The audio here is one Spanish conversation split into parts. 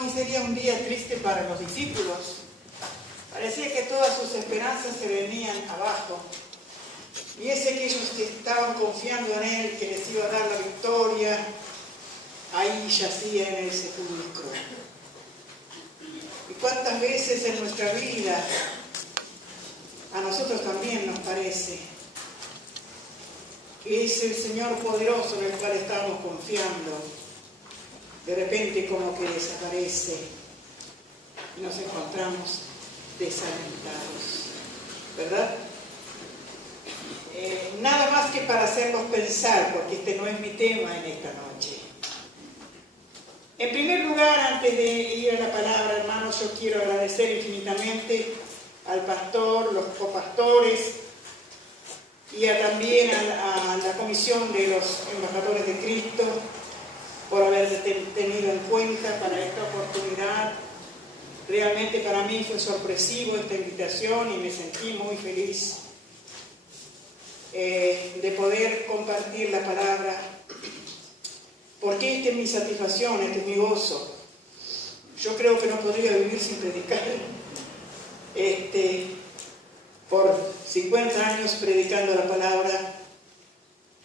hoy sería un día triste para los discípulos. Parecía que todas sus esperanzas se venían abajo. Y es aquellos que estaban confiando en Él, que les iba a dar la victoria, ahí yacía en el sepulcro. Y cuántas veces en nuestra vida a nosotros también nos parece que es el Señor poderoso en el cual estamos confiando, de repente como que desaparece y nos encontramos desalentados, ¿verdad? Nada más que para hacerlos pensar, porque este no es mi tema en esta noche. En primer lugar, antes de ir a la palabra, hermanos, yo quiero agradecer infinitamente al pastor, los copastores y también a la comisión de los embajadores de Cristo por haber tenido en cuenta para esta oportunidad. Realmente para mí fue sorpresivo esta invitación y me sentí muy feliz de poder compartir la palabra, porque esta es mi satisfacción, este es mi gozo. Yo creo que no podría vivir sin predicar. Por 50 años predicando la palabra,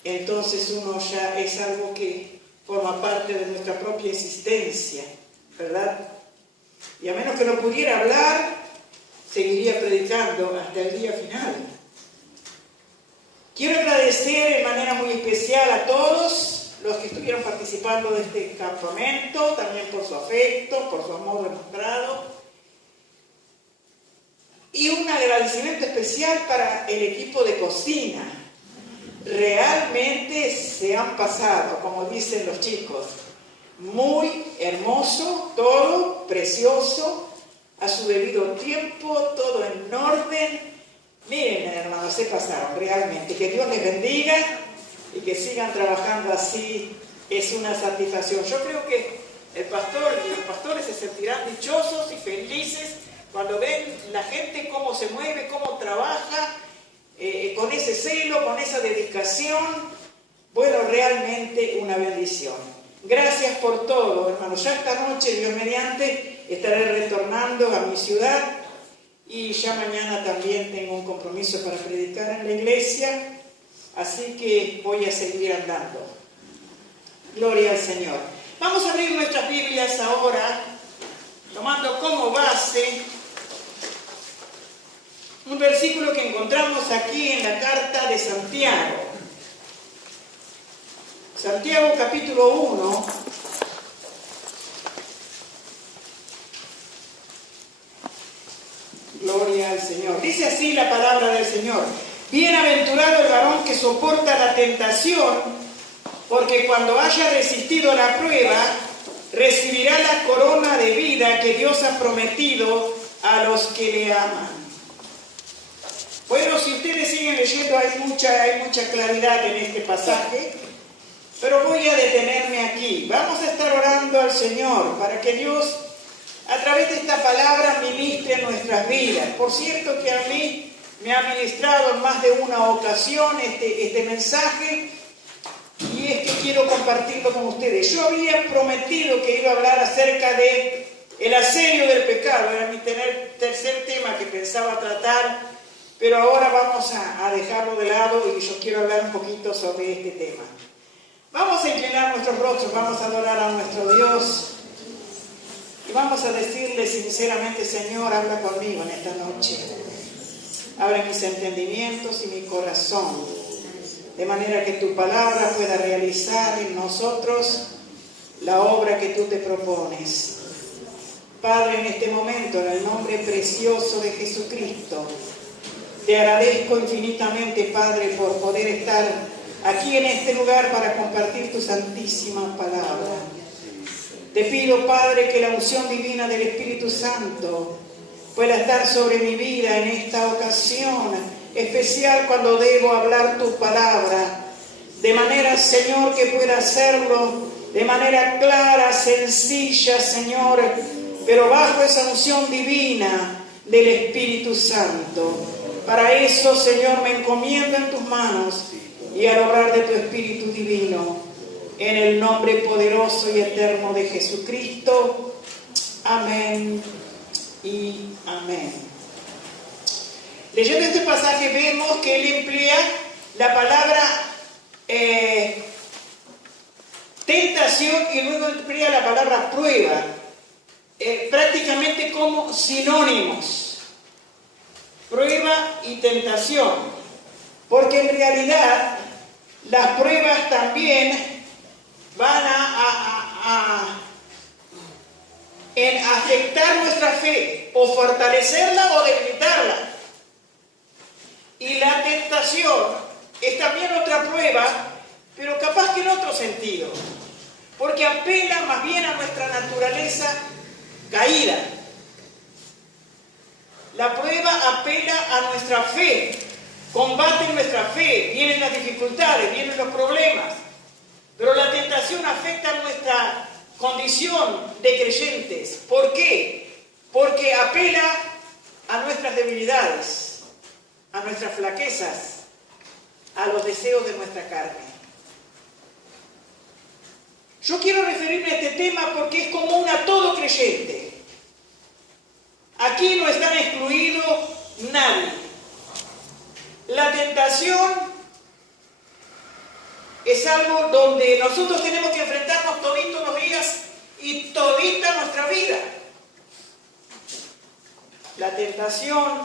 entonces uno ya es algo que forma parte de nuestra propia existencia, ¿verdad? Y a menos que no pudiera hablar, seguiría predicando hasta el día final. Quiero agradecer de manera muy especial a todos los que estuvieron participando de este campamento, también por su afecto, por su amor demostrado. Y un agradecimiento especial para el equipo de cocina. Realmente se han pasado, como dicen los chicos, muy hermoso, todo precioso, a su debido tiempo, todo en orden. Miren, hermanos, se pasaron realmente. Que Dios les bendiga y que sigan trabajando así. Es una satisfacción. Yo creo que el pastor y los pastores se sentirán dichosos y felices cuando ven la gente cómo se mueve, cómo trabaja, con ese celo, con esa dedicación. Bueno, realmente una bendición. Gracias por todo, hermanos. Ya esta noche, Dios mediante, estaré retornando a mi ciudad y ya mañana también tengo un compromiso para predicar en la iglesia, así que voy a seguir andando. Gloria al Señor. Vamos a abrir nuestras Biblias ahora, tomando como base un versículo que encontramos aquí en la carta de Santiago. Santiago capítulo 1. Gloria al Señor. Dice así la palabra del Señor: bienaventurado el varón que soporta la tentación, porque cuando haya resistido la prueba, recibirá la corona de vida que Dios ha prometido a los que le aman. Bueno, si ustedes siguen leyendo, hay mucha claridad en este pasaje, pero voy a detenerme aquí. Vamos a estar orando al Señor para que Dios, a través de esta palabra, ministre nuestras vidas. Por cierto que a mí me ha ministrado en más de una ocasión este mensaje, y es que quiero compartirlo con ustedes. Yo había prometido que iba a hablar acerca de el asedio del pecado. Era mi tercer tema que pensaba tratar, pero ahora vamos a dejarlo de lado y yo quiero hablar un poquito sobre este tema. Vamos a inclinar nuestros rostros, vamos a adorar a nuestro Dios y vamos a decirle sinceramente: Señor, habla conmigo en esta noche. Abre mis entendimientos y mi corazón, de manera que tu palabra pueda realizar en nosotros la obra que tú te propones. Padre, en este momento, en el nombre precioso de Jesucristo, te agradezco infinitamente, Padre, por poder estar aquí en este lugar para compartir tu santísima palabra. Te pido, Padre, que la unción divina del Espíritu Santo pueda estar sobre mi vida en esta ocasión, especial cuando debo hablar tu palabra, de manera, Señor, que pueda hacerlo de manera clara, sencilla, Señor, pero bajo esa unción divina del Espíritu Santo. Para eso, Señor, me encomiendo en tus manos y al obrar de tu Espíritu divino, en el nombre poderoso y eterno de Jesucristo. Amén y amén. Leyendo este pasaje vemos que él emplea la palabra tentación y luego emplea la palabra prueba, prácticamente como sinónimos. Prueba y tentación. Porque en realidad las pruebas también van a afectar nuestra fe, o fortalecerla o debilitarla. Y la tentación es también otra prueba, pero capaz que en otro sentido, porque apela más bien a nuestra naturaleza caída. La prueba apela a nuestra fe, combate nuestra fe, vienen las dificultades, vienen los problemas, pero la tentación afecta a nuestra condición de creyentes. ¿Por qué? Porque apela a nuestras debilidades, a nuestras flaquezas, a los deseos de nuestra carne. Yo quiero referirme a este tema porque es común a todo creyente. Aquí no están excluidos nadie. La tentación es algo donde nosotros tenemos que enfrentarnos toditos los días y todita nuestra vida. La tentación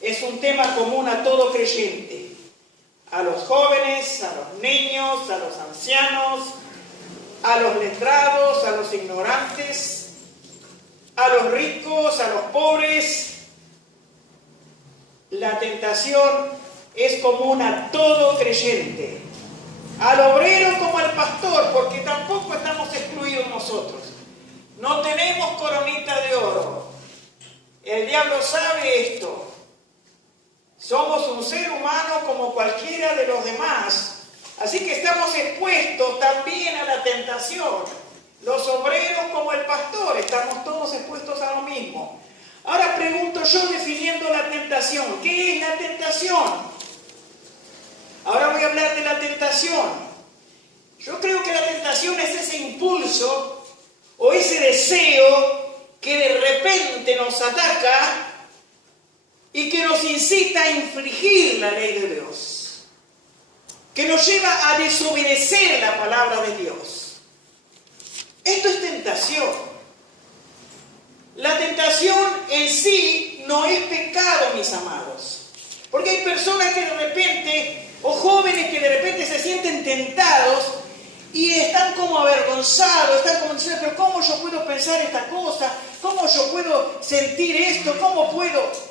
es un tema común a todo creyente, a los jóvenes, a los niños, a los ancianos, a los letrados, a los ignorantes, a los ricos, a los pobres. La tentación es común a todo creyente, al obrero como al pastor, porque tampoco estamos excluidos nosotros. No tenemos coronita de oro. El diablo sabe esto. Somos un ser humano como cualquiera de los demás. Así que estamos expuestos también a la tentación. Los obreros como el pastor, estamos todos expuestos a lo mismo. Ahora pregunto yo, definiendo la tentación, ¿qué es la tentación? Ahora voy a hablar de la tentación. Yo creo que la tentación es ese impulso o ese deseo que de repente nos ataca y que nos incita a infringir la ley de Dios, que nos lleva a desobedecer la palabra de Dios. Esto es tentación. La tentación en sí no es pecado, mis amados, porque hay personas que de repente, o jóvenes que de repente se sienten tentados y están como avergonzados, están como diciendo, pero ¿cómo yo puedo pensar esta cosa? ¿Cómo yo puedo sentir esto? ¿Cómo puedo?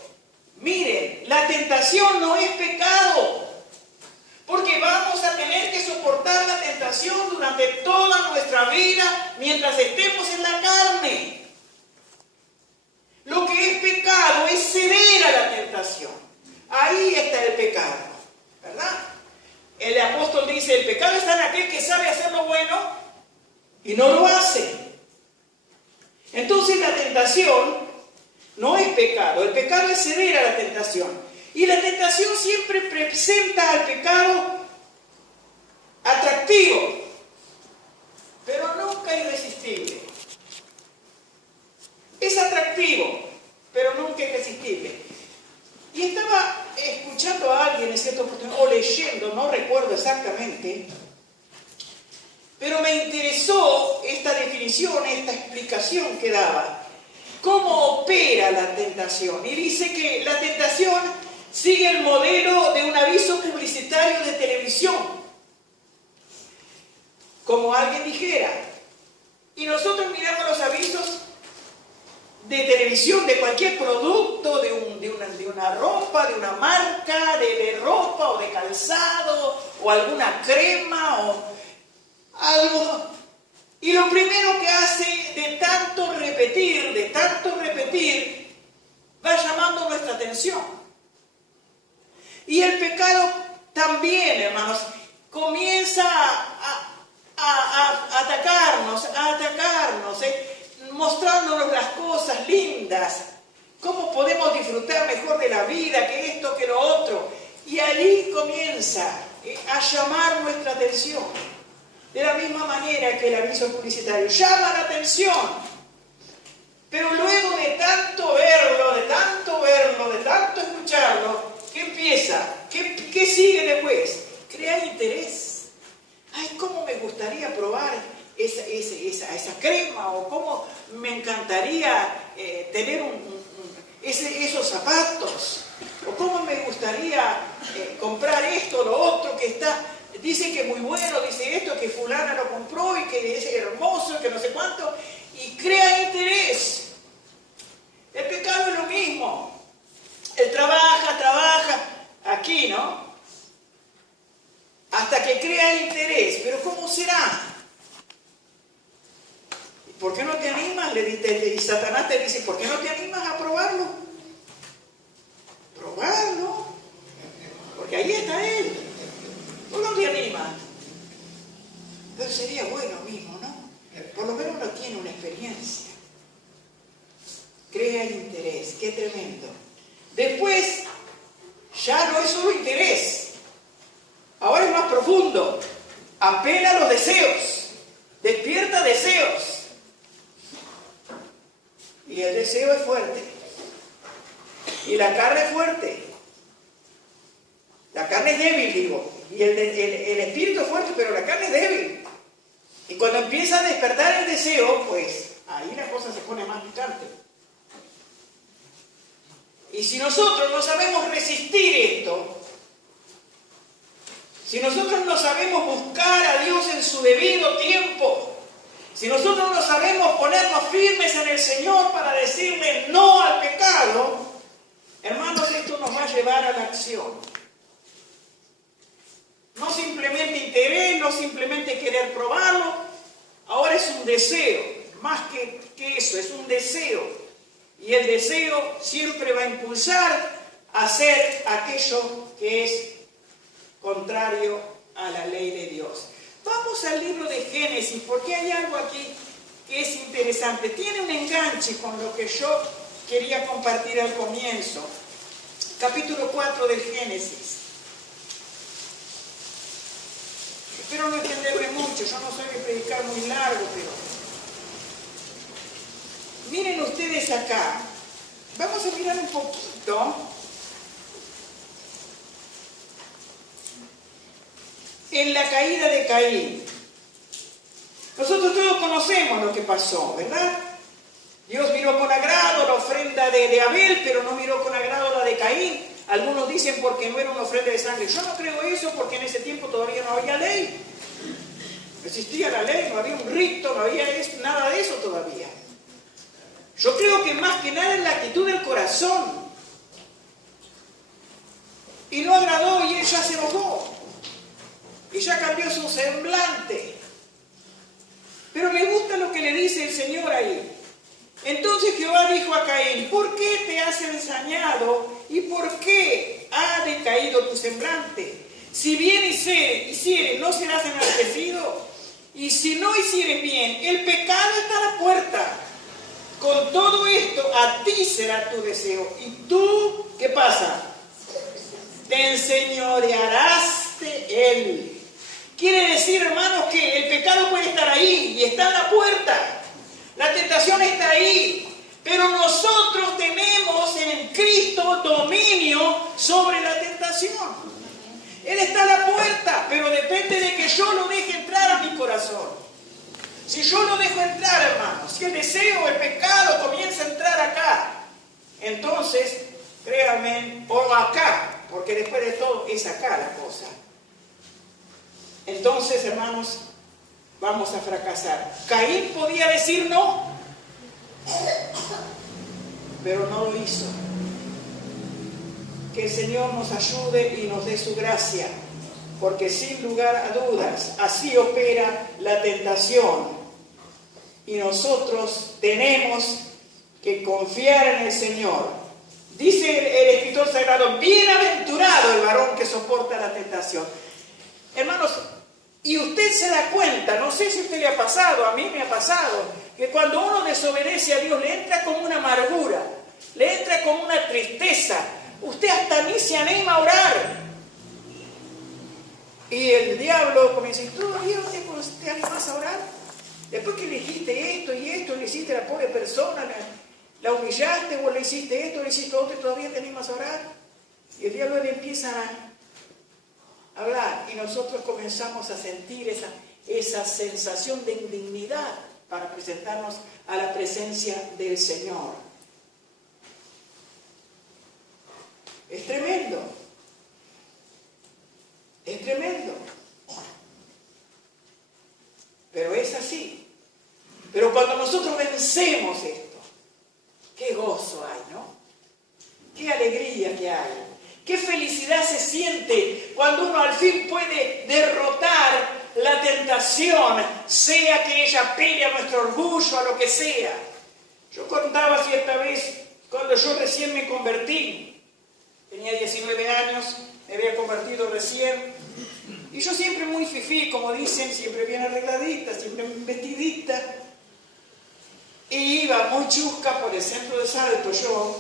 Miren, la tentación no es pecado, porque vamos a tener que soportar la tentación durante toda nuestra vida mientras estemos en la carne. Lo que es pecado es ceder a la tentación. Ahí está el pecado, ¿verdad? El apóstol dice, el pecado está en aquel que sabe hacer lo bueno y no lo hace. Entonces la tentación no es pecado, el pecado es ceder a la tentación. Y la tentación siempre presenta al pecado atractivo, pero nunca irresistible. Es atractivo, pero nunca irresistible. Y estaba escuchando a alguien en cierta oportunidad, o leyendo, no recuerdo exactamente, pero me interesó esta definición, esta explicación que daba. ¿Cómo opera la tentación? Y dice que la tentación sigue el modelo de un aviso publicitario de televisión. Como alguien dijera. Y nosotros miramos los avisos de televisión, de cualquier producto, de una ropa, de una marca, de ropa o de calzado, o alguna crema, o algo. Y lo primero que hace, de tanto repetir, va llamando nuestra atención. Y el pecado también, hermanos, comienza a atacarnos, mostrándonos las cosas lindas, cómo podemos disfrutar mejor de la vida, que esto, que lo otro. Y allí comienza a llamar nuestra atención. De la misma manera que el aviso publicitario llama la atención. Pero luego de tanto verlo, de tanto escucharlo, ¿qué empieza? ¿Qué sigue después? Crear interés. Ay, cómo me gustaría probar esa crema, o cómo me encantaría tener esos zapatos, o cómo me gustaría comprar esto, lo otro que está, dice que es muy bueno, dice esto, que fulana lo compró y que es hermoso, que no sé cuánto, y crea interés. El pecado es lo mismo. Él trabaja, aquí, ¿no? Hasta que crea interés. Pero ¿cómo será? ¿Por qué no te animas? Y Satanás te dice, ¿por qué no te animas a probarlo? Probarlo. Porque ahí está él. ¿Tú no te animas? Pero sería bueno mismo, ¿no? Por lo menos uno tiene una experiencia. Crea interés. Qué tremendo. Después, ya no es solo interés. Ahora es más profundo. Apela a los deseos. Despierta deseos. Y el deseo es fuerte. Y la carne es fuerte. La carne es débil, digo. Y el espíritu es fuerte, pero la carne es débil. Y cuando empieza a despertar el deseo, pues ahí la cosa se pone más picante. Y si nosotros no sabemos resistir esto, si nosotros no sabemos buscar a Dios en su debido tiempo, si nosotros no sabemos ponernos firmes en el Señor para decirle no al pecado, hermanos, esto nos va a llevar a la acción. No simplemente interés, no simplemente querer probarlo, ahora es un deseo, más que eso, es un deseo. Y el deseo siempre va a impulsar a hacer aquello que es contrario a la ley de Dios. Vamos al libro de Génesis, porque hay algo aquí que es interesante. Tiene un enganche con lo que yo quería compartir al comienzo. Capítulo 4 del Génesis. Espero no extenderme mucho, yo no soy de predicar muy largo, pero miren ustedes acá. Vamos a mirar un poquito en la caída de Caín. Nosotros todos conocemos lo que pasó, ¿verdad? Dios miró con agrado la ofrenda de Abel, pero no miró con agrado la de Caín. Algunos dicen porque no era una ofrenda de sangre. Yo no creo eso, porque en ese tiempo todavía no había ley. No existía la ley, no había un rito, no había nada de eso todavía. Yo creo que más que nada es la actitud del corazón. Y no agradó, y él ya se enojó. Y ya cambió su semblante. Pero me gusta lo que le dice el Señor ahí. Entonces Jehová dijo a Caín, ¿por qué te has ensañado y por qué ha decaído tu semblante? Si bien hicieres, ¿no serás enaltecido? Y si no hicieres bien, el pecado está a la puerta. Con todo esto, a ti será tu deseo. Y tú, ¿qué pasa? Te enseñorearás de él. Quiere decir, hermanos, que el pecado puede estar ahí y está en la puerta. La tentación está ahí. Pero nosotros tenemos en Cristo dominio sobre la tentación. Él está a la puerta, pero depende de que yo lo deje entrar a mi corazón. Si yo lo dejo entrar, hermanos, si el deseo, el pecado comienza a entrar acá, entonces, créanme, o acá, porque después de todo es acá la cosa. Entonces, hermanos, vamos a fracasar. Caín podía decir no, pero no lo hizo. Que el Señor nos ayude y nos dé su gracia, porque sin lugar a dudas, así opera la tentación. Y nosotros tenemos que confiar en el Señor. Dice el escritor sagrado, bienaventurado el varón que soporta la tentación. Hermanos, y usted se da cuenta, no sé si a usted le ha pasado, a mí me ha pasado, que cuando uno desobedece a Dios le entra como una amargura, le entra como una tristeza. Usted hasta ni se anima a orar. Y el diablo comienza a decir, ¿todavía te animas a orar? Después que le dijiste esto y esto, le hiciste a la pobre persona, la humillaste, o le hiciste esto, le hiciste otro, y todavía te animas a orar. Y el diablo le empieza a hablar, y nosotros comenzamos a sentir esa sensación de indignidad para presentarnos a la presencia del Señor. Es tremendo. Es tremendo. Pero es así. Pero cuando nosotros vencemos esto, qué gozo hay, ¿no? Qué alegría que hay. Qué felicidad se siente cuando uno al fin puede derrotar la tentación, sea que ella apele a nuestro orgullo, a lo que sea. Yo contaba cierta vez, cuando yo recién me convertí, tenía 19 años, me había convertido recién, y yo siempre muy fifí, como dicen, siempre bien arregladita, siempre vestidita, y iba muy chusca por el centro de Salto yo,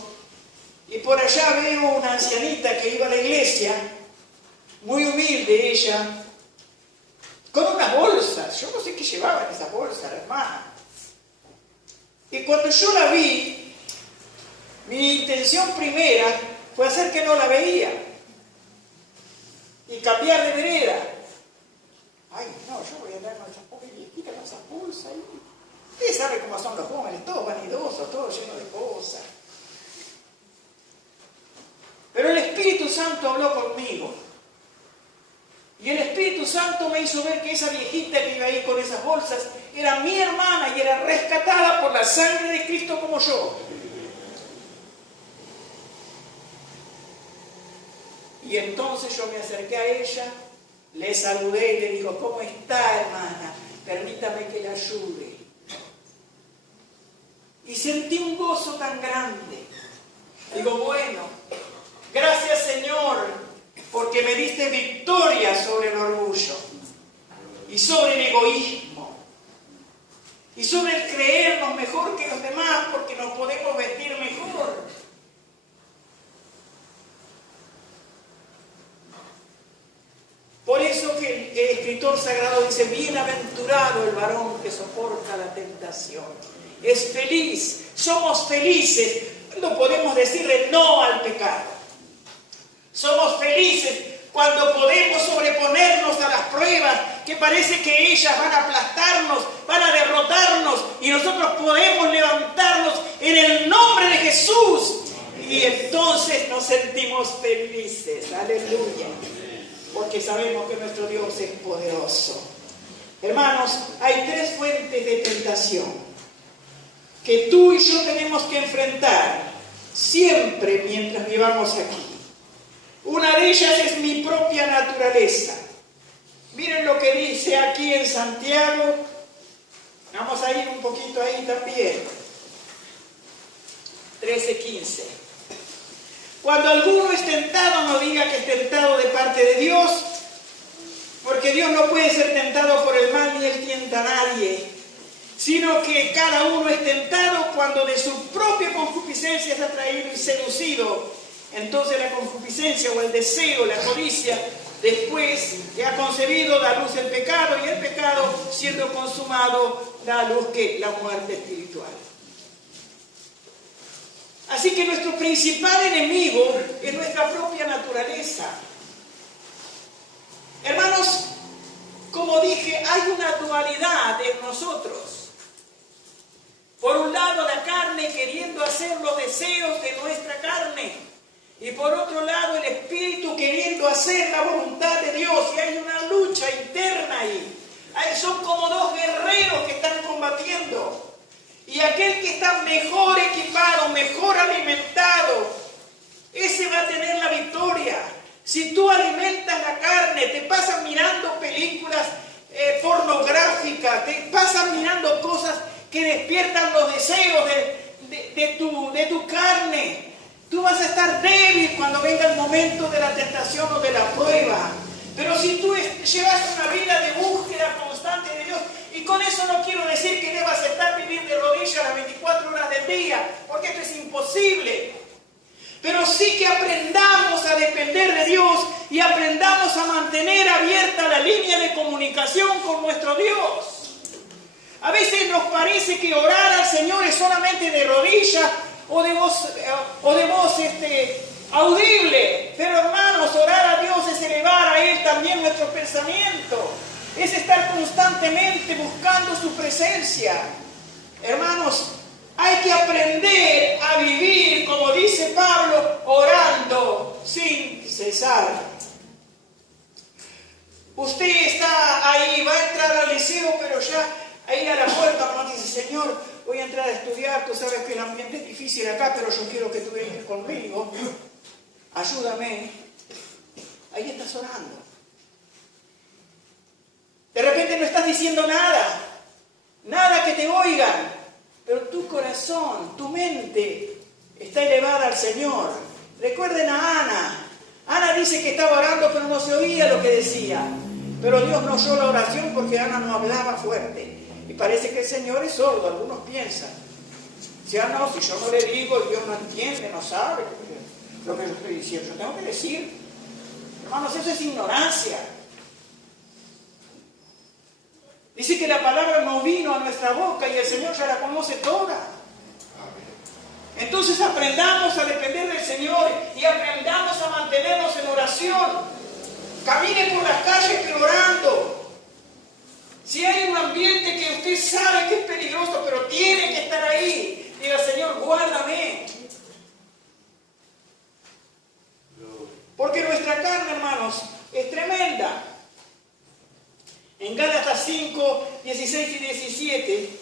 y por allá veo una ancianita que iba a la iglesia, muy humilde ella, con unas bolsas. Yo no sé qué llevaba en esas bolsas, la hermana. Y cuando yo la vi, mi intención primera fue hacer que no la veía y cambiar de vereda. Ay, no, yo voy a andar con esas pobres viejitas, con esas bolsas. Ustedes saben cómo son los jóvenes, todos vanidosos, todos llenos de cosas. Pero el Espíritu Santo habló conmigo. Y el Espíritu Santo me hizo ver que esa viejita que iba ahí con esas bolsas era mi hermana y era rescatada por la sangre de Cristo como yo. Y entonces yo me acerqué a ella, le saludé y le digo, ¿cómo está, hermana? Permítame que le ayude. Y sentí un gozo tan grande. Digo, bueno, gracias Señor, porque me diste victoria sobre el orgullo y sobre el egoísmo y sobre el creernos mejor que los demás porque nos podemos vestir mejor. Por eso que el escritor sagrado dice, bienaventurado el varón que soporta la tentación. Es feliz, somos felices cuando podemos decirle no al pecado. Somos felices cuando podemos sobreponernos a las pruebas que parece que ellas van a aplastarnos, van a derrotarnos y nosotros podemos levantarnos en el nombre de Jesús y entonces nos sentimos felices. Aleluya. Porque sabemos que nuestro Dios es poderoso. Hermanos, hay 3 fuentes de tentación que tú y yo tenemos que enfrentar siempre mientras vivamos aquí. Una de ellas es mi propia naturaleza. Miren lo que dice aquí en Santiago. Vamos a ir un poquito ahí también. 13:15. Cuando alguno es tentado, no diga que es tentado de parte de Dios, porque Dios no puede ser tentado por el mal ni Él tienta a nadie, sino que cada uno es tentado cuando de su propia concupiscencia es atraído y seducido. Entonces la concupiscencia o el deseo, la codicia, después que ha concebido, da luz el pecado, y el pecado, siendo consumado, da luz que la muerte espiritual. Así que nuestro principal enemigo es nuestra propia naturaleza. Hermanos, como dije, hay una dualidad en nosotros. Por un lado, la carne queriendo hacer los deseos de nuestra carne. Y por otro lado, el Espíritu queriendo hacer la voluntad de Dios. Y hay una lucha interna ahí. Son como 2 guerreros que están combatiendo. Y aquel que está mejor equipado, mejor alimentado, ese va a tener la victoria. Si tú alimentas la carne, te pasas mirando películas pornográficas, te pasas mirando cosas que despiertan los deseos de tu carne. Tú vas a estar débil cuando venga el momento de la tentación o de la prueba. Pero si tú llevas una vida de búsqueda constante de Dios, y con eso no quiero decir que debas estar viviendo de rodillas las 24 horas del día, porque esto es imposible. Pero sí que aprendamos a depender de Dios y aprendamos a mantener abierta la línea de comunicación con nuestro Dios. A veces nos parece que orar al Señor es solamente de rodillas o de voz audible. Pero hermanos, orar a Dios es elevar a Él también nuestro pensamiento. Es estar constantemente buscando su presencia. Hermanos, hay que aprender a vivir, como dice Pablo, orando sin cesar. Usted está ahí, va a entrar al liceo, pero ya ahí a la puerta uno dice, Señor, voy a entrar a estudiar, tú sabes que el ambiente es difícil acá, pero yo quiero que tú vengas conmigo, ayúdame. Ahí estás orando. De repente no estás diciendo nada que te oigan, pero tu corazón, tu mente está elevada al Señor. Recuerden a Ana. Ana dice que estaba orando, pero no se oía lo que decía. Pero Dios no oyó la oración porque Ana no hablaba fuerte. Y parece que el Señor es sordo, algunos piensan. Si yo no le digo, Dios no entiende, no sabe lo que yo estoy diciendo. Yo tengo que decir. Hermanos, eso es ignorancia. Dice que la palabra no vino a nuestra boca y el Señor ya la conoce toda. Entonces aprendamos a depender del Señor y aprendamos a mantenernos en oración. Camine por las calles orando. Si hay un ambiente que usted sabe que es peligroso, pero tiene que estar ahí, diga, Señor, guárdame. Porque nuestra carne, hermanos, es tremenda. En Gálatas 5, 16 y 17,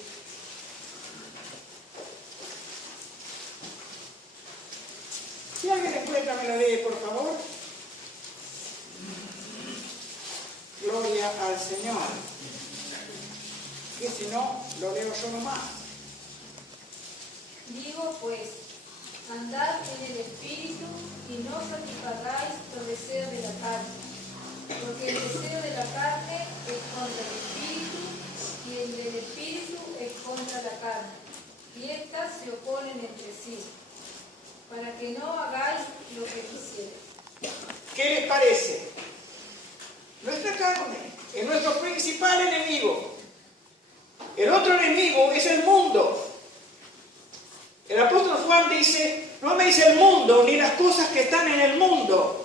si alguien encuentra, me la lee, por favor. Gloria al Señor. Que si no, lo leo yo nomás. Digo pues, andad en el Espíritu y no satisfagáis los deseos de la carne. Porque el deseo de la carne es contra el Espíritu y el del Espíritu es contra la carne. Y éstas se oponen entre sí, para que no hagáis lo que quisierais. ¿Qué les parece? Nuestra carne es nuestro principal enemigo. El otro enemigo es el mundo. El apóstol Juan dice, no me dice el mundo ni las cosas que están en el mundo.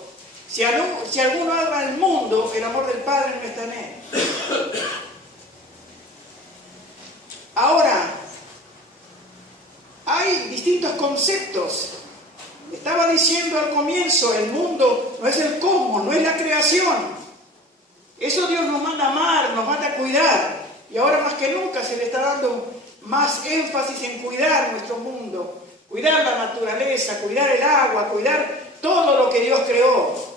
Si alguno ama el mundo, el amor del Padre no está en él. Ahora, hay distintos conceptos. Estaba diciendo al comienzo, el mundo no es el cosmos, no es la creación. Eso Dios nos manda a amar, nos manda a cuidar. Y ahora más que nunca se le está dando más énfasis en cuidar nuestro mundo. Cuidar la naturaleza, cuidar el agua, cuidar todo lo que Dios creó.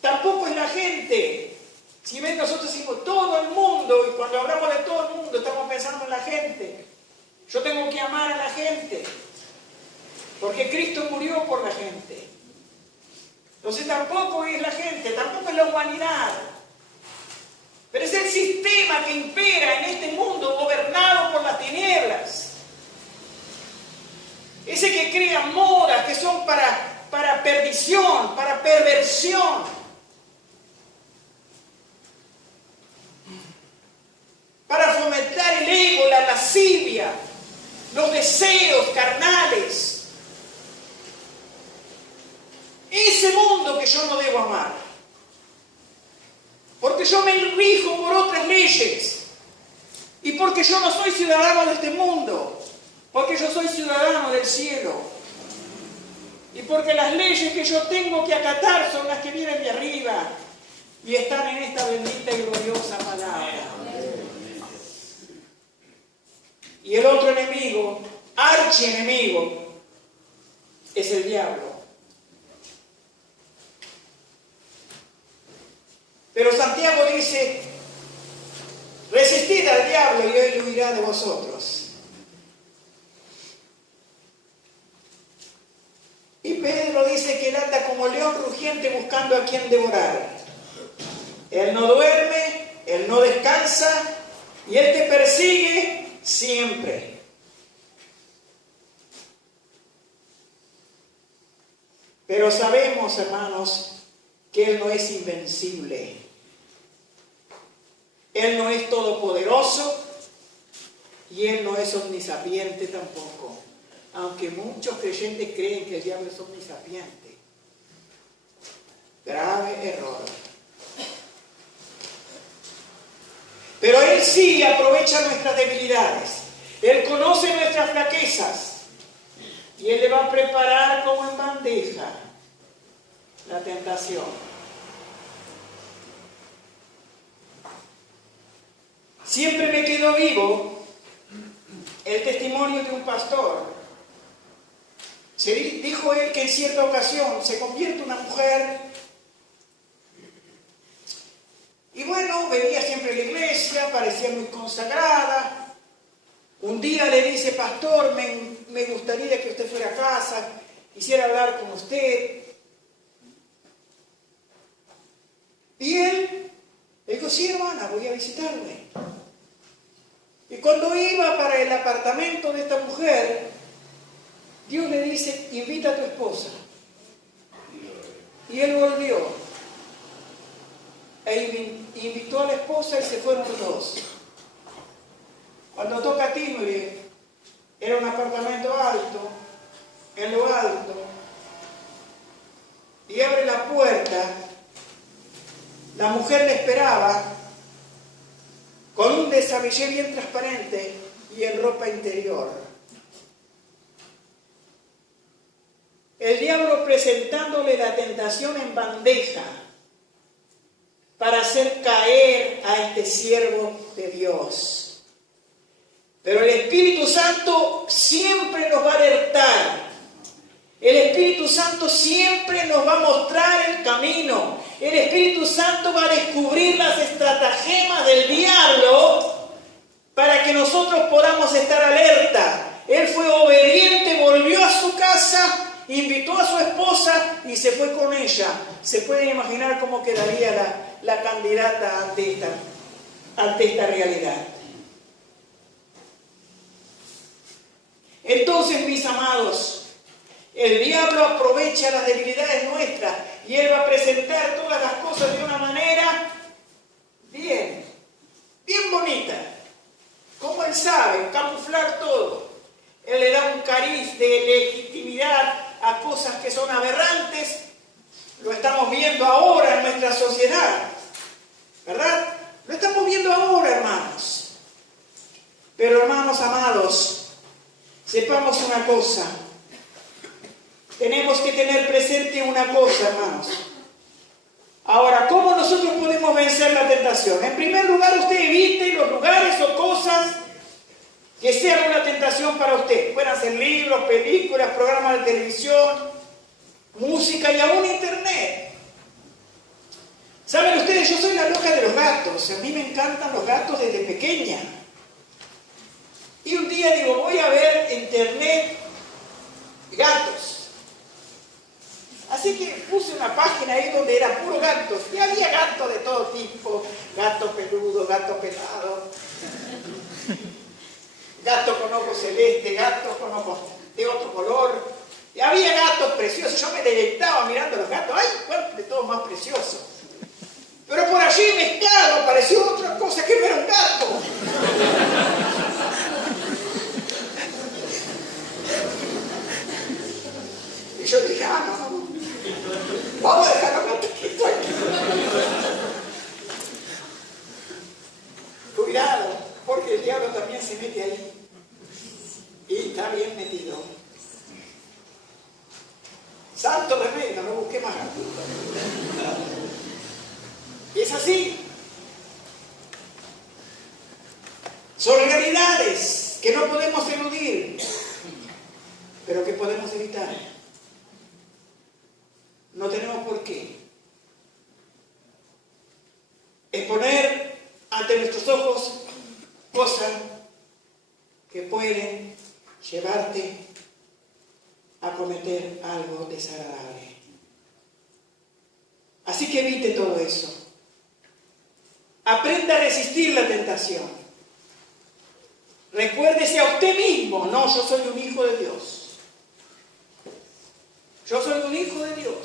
Tampoco es la gente. Si ven, nosotros decimos todo el mundo, y cuando hablamos de todo el mundo estamos pensando en la gente. Yo tengo que amar a la gente, porque Cristo murió por la gente. Entonces tampoco es la gente, tampoco es la humanidad. Pero es el sistema que impera en este mundo gobernado por las tinieblas. Ese que crea modas que son para perdición, para perversión. Para fomentar el ego, la lascivia, los deseos carnales. Ese mundo que yo no debo amar. Porque yo me rijo por otras leyes. Y porque yo no soy ciudadano de este mundo. Porque yo soy ciudadano del cielo. Y porque las leyes que yo tengo que acatar son las que vienen de arriba. Y están en esta bendita y gloriosa palabra. Y el otro enemigo, archienemigo, es el diablo. Pero Santiago dice, resistid al diablo y él huirá de vosotros. Y Pedro dice que él anda como león rugiente buscando a quien devorar. Él no duerme, él no descansa y él te persigue siempre. Pero sabemos, hermanos, que Él no es invencible. Él no es todopoderoso, Y Él no es omnisapiente tampoco, aunque muchos creyentes creen que el diablo es omnisapiente. Grave error. Pero Él sí aprovecha nuestras debilidades. Él conoce nuestras flaquezas. Y Él le va a preparar como en bandeja la tentación. Siempre me quedó vivo el testimonio de un pastor. Dijo él que en cierta ocasión se convierte una mujer y bueno, venía siempre a la iglesia, parecía muy consagrada. Un día le dice: pastor, me gustaría que usted fuera a casa, quisiera hablar con usted. Y él le dijo: sí, hermana, voy a visitarle. Y cuando iba para el apartamento de esta mujer, Dios le dice: invita a tu esposa. Y él volvió e invitó a la esposa y se fueron los dos. Cuando toca timbre, era un apartamento alto, en lo alto, y abre la puerta. La mujer le esperaba con un desabillé bien transparente y en ropa interior. El diablo presentándole la tentación en bandeja para hacer caer a este siervo de Dios. Pero el Espíritu Santo siempre nos va a alertar. El Espíritu Santo siempre nos va a mostrar el camino. El Espíritu Santo va a descubrir las estratagemas del diablo para que nosotros podamos estar alerta. Él fue obediente, volvió a su casa, invitó a su esposa y se fue con ella. ¿Se pueden imaginar cómo quedaría la candidata ante esta realidad? Entonces, mis amados, el diablo aprovecha las debilidades nuestras y él va a presentar todas las cosas de una manera bien bonita. Como él sabe camuflar todo. Él le da un cariz de legitimidad a cosas que son aberrantes. Lo estamos viendo ahora en nuestra sociedad, ¿verdad? Lo estamos viendo ahora, hermanos. Pero, hermanos amados, sepamos una cosa. Tenemos que tener presente una cosa, hermanos. Ahora, ¿cómo nosotros podemos vencer la tentación? En primer lugar, usted evite los lugares o cosas que sean una tentación para usted. Pueden ser libros, películas, programas de televisión, música y aún internet. ¿Saben ustedes? Yo soy la loca de los gatos. A mí me encantan los gatos desde pequeña. Y un día digo, voy a ver internet gatos. Así que puse una página ahí donde era puro gatos. Y había gatos de todo tipo. Gato peludo, gato pelado. Gato con ojos celestes, gatos con ojos de otro color. Y había gatos preciosos. Yo me deleitaba mirando los gatos. ¡Ay, cuál de todos más precioso! Pero por allí mezclado apareció otra cosa que no era un gato. Y yo dije, no. Vamos a dejar los gatos quietos aquí. Cuidado, porque el diablo también se mete ahí. Y está bien metido. Santo remedio, no busqué más gatos. Es así. Son realidades que no podemos eludir, pero que podemos evitar. No tenemos por qué exponer ante nuestros ojos cosas que pueden llevarte a cometer algo desagradable. Así que evite todo eso. Aprenda a resistir la tentación. Recuérdese a usted mismo, no, yo soy un hijo de Dios. Yo soy un hijo de Dios.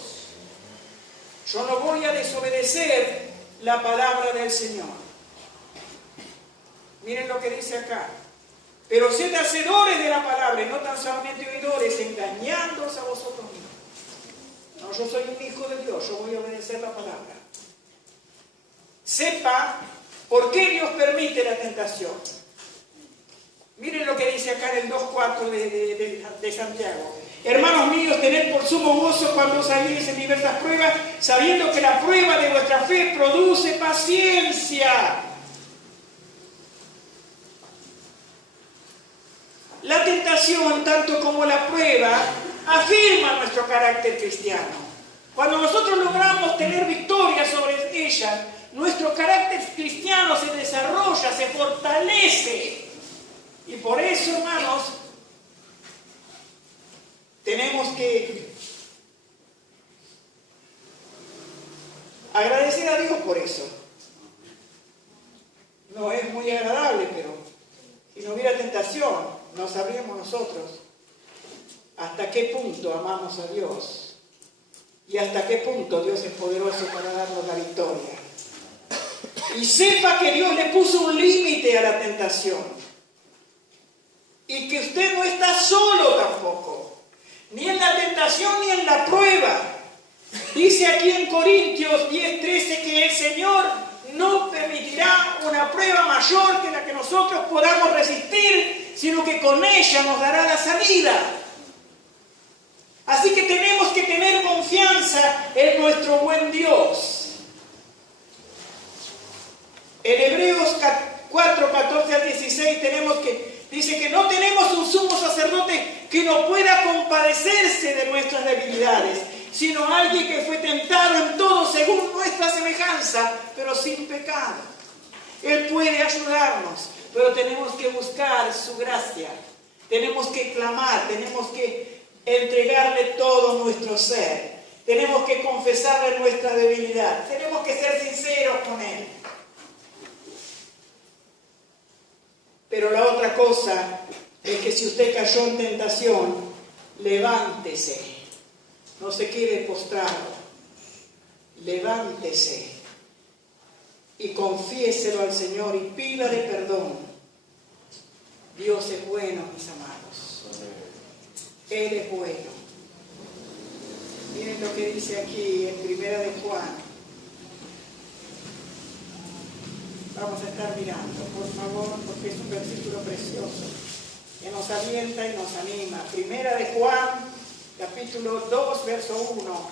Yo no voy a desobedecer la palabra del Señor. Miren lo que dice acá. Pero sed hacedores de la palabra y no tan solamente oidores, engañándoos a vosotros mismos. No, yo soy un hijo de Dios, yo voy a obedecer la palabra. Sepa por qué Dios permite la tentación. Miren lo que dice acá en el 2.4 de Santiago. Hermanos míos, tened por sumo gozo cuando os halléis en diversas pruebas, sabiendo que la prueba de vuestra fe produce paciencia. La tentación, tanto como la prueba, afirma nuestro carácter cristiano. Cuando nosotros logramos tener victoria sobre ella, nuestro carácter cristiano se desarrolla, se fortalece. Y por eso, hermanos, tenemos que agradecer a Dios por eso. No es muy agradable, pero si no hubiera tentación, no sabríamos nosotros hasta qué punto amamos a Dios y hasta qué punto Dios es poderoso para darnos la victoria. Y sepa que Dios le puso un límite a la tentación y que usted no está solo tampoco, ni en la tentación ni en la prueba. Dice aquí en Corintios 10:13 que el Señor no permitirá una prueba mayor que la que nosotros podamos resistir, sino que con ella nos dará la salida. Así que tenemos que tener confianza en nuestro buen Dios. En Hebreos 4:14-16 dice que no tenemos un sumo sacerdote que no pueda compadecerse de nuestras debilidades, sino alguien que fue tentado en todo según nuestra semejanza, pero sin pecado. Él puede ayudarnos, pero tenemos que buscar su gracia. Tenemos que clamar, tenemos que entregarle todo nuestro ser. Tenemos que confesarle nuestra debilidad. Tenemos que ser sinceros con Él. Pero la otra cosa es que si usted cayó en tentación, levántese. No se quede postrado. Levántese y confiéselo al Señor y pídale perdón. Dios es bueno, mis amados. Él es bueno. Miren lo que dice aquí en 1 de Juan. Vamos a estar mirando, por favor, porque es un versículo precioso que nos alienta y nos anima. 1 de Juan, capítulo 2, verso 1.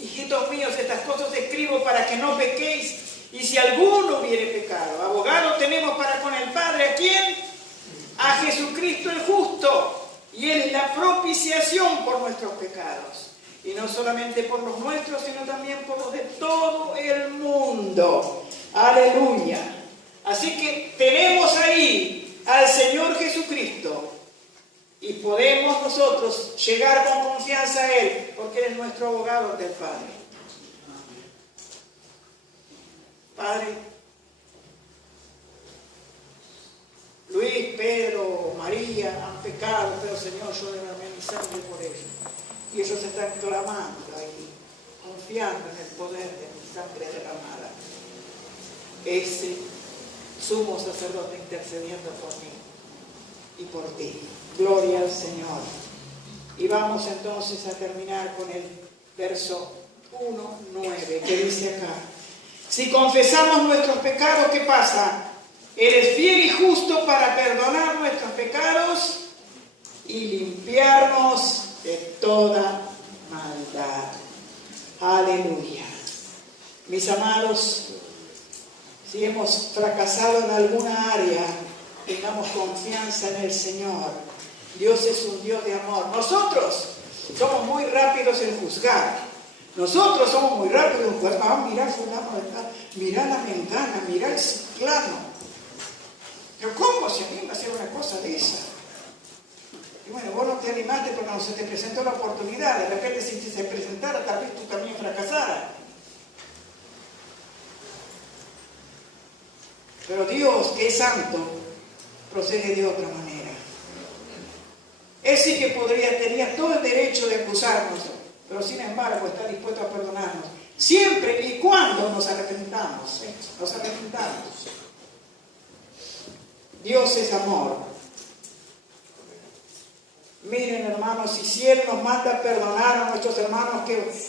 Hijitos míos, estas cosas escribo para que no pequéis, y si alguno hubiere pecado, abogado tenemos para con el Padre, ¿a quién? A Jesucristo el justo, y Él es la propiciación por nuestros pecados. Y no solamente por los nuestros, sino también por los de todo el mundo. Aleluya. Así que tenemos ahí al Señor Jesucristo y podemos nosotros llegar con confianza a Él, porque Él es nuestro abogado del Padre. Padre, Luis, Pedro, María han pecado, pero Señor, yo derramé mi sangre por ellos. Y ellos están clamando ahí, confiando en el poder de mi sangre derramada. Ese sumo sacerdote intercediendo por mí y por ti. Gloria al Señor. Y vamos entonces a terminar con el verso 1:9 que dice acá: si confesamos nuestros pecados, ¿qué pasa? Él es fiel y justo para perdonar nuestros pecados y limpiarnos de toda maldad. Aleluya. Mis amados, si hemos fracasado en alguna área, tengamos confianza en el Señor. Dios es un Dios de amor. Nosotros somos muy rápidos en juzgar. Nosotros somos muy rápidos en juzgar. Mirá fulano de tal, mirá la mengana, mirá el ciclano. Pero ¿cómo se anima a hacer una cosa de esa? Y bueno, vos no te animaste porque no se te presentó la oportunidad. De repente si se presentara, tal vez tú también fracasaras. Pero Dios, que es santo, procede de otra manera. Él sí que tenía todo el derecho de acusarnos, pero sin embargo está dispuesto a perdonarnos. Siempre y cuando nos arrepentamos. Nos arrepentamos. Dios es amor. Miren, hermanos, si Él nos manda a perdonar a nuestros hermanos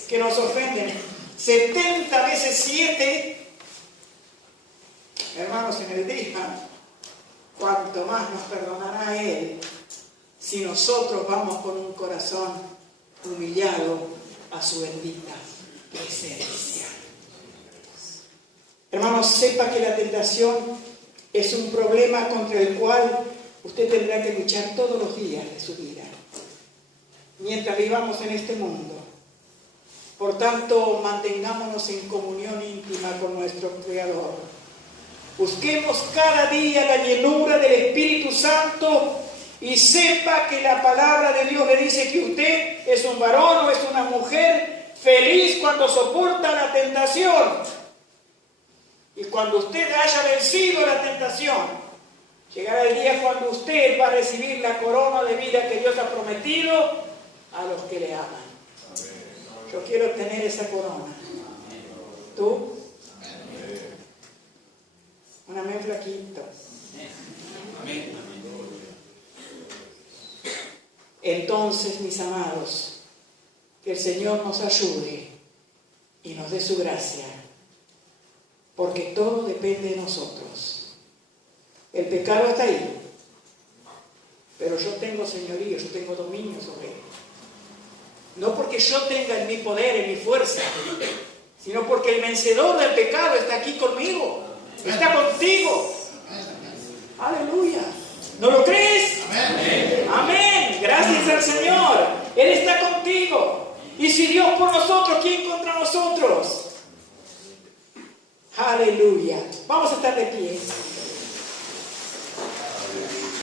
que nos ofenden 70 veces 7, hermanos, en el día, cuanto más nos perdonará Él si nosotros vamos con un corazón humillado a su bendita presencia. Hermanos, sepa que la tentación es un problema contra el cual usted tendrá que luchar todos los días de su vida, mientras vivamos en este mundo. Por tanto, mantengámonos en comunión íntima con nuestro Creador. Busquemos cada día la llenura del Espíritu Santo y sepa que la palabra de Dios le dice que usted es un varón o es una mujer feliz cuando soporta la tentación. Y cuando usted haya vencido la tentación, llegará el día cuando usted va a recibir la corona de vida que Dios ha prometido a los que le aman. Yo quiero tener esa corona. ¿Tú? Un amén flaquito. Entonces, mis amados, que el Señor nos ayude y nos dé su gracia, porque todo depende de nosotros. El pecado está ahí, pero yo tengo señorío, yo tengo dominio sobre él. No porque yo tenga en mi poder, en mi fuerza, sino porque el vencedor del pecado está aquí conmigo, está contigo. Aleluya. ¿No lo crees? Amén. Amén. Gracias al Señor. Él está contigo. Y si Dios por nosotros, ¿quién contra nosotros? Aleluya. Vamos a estar de pie.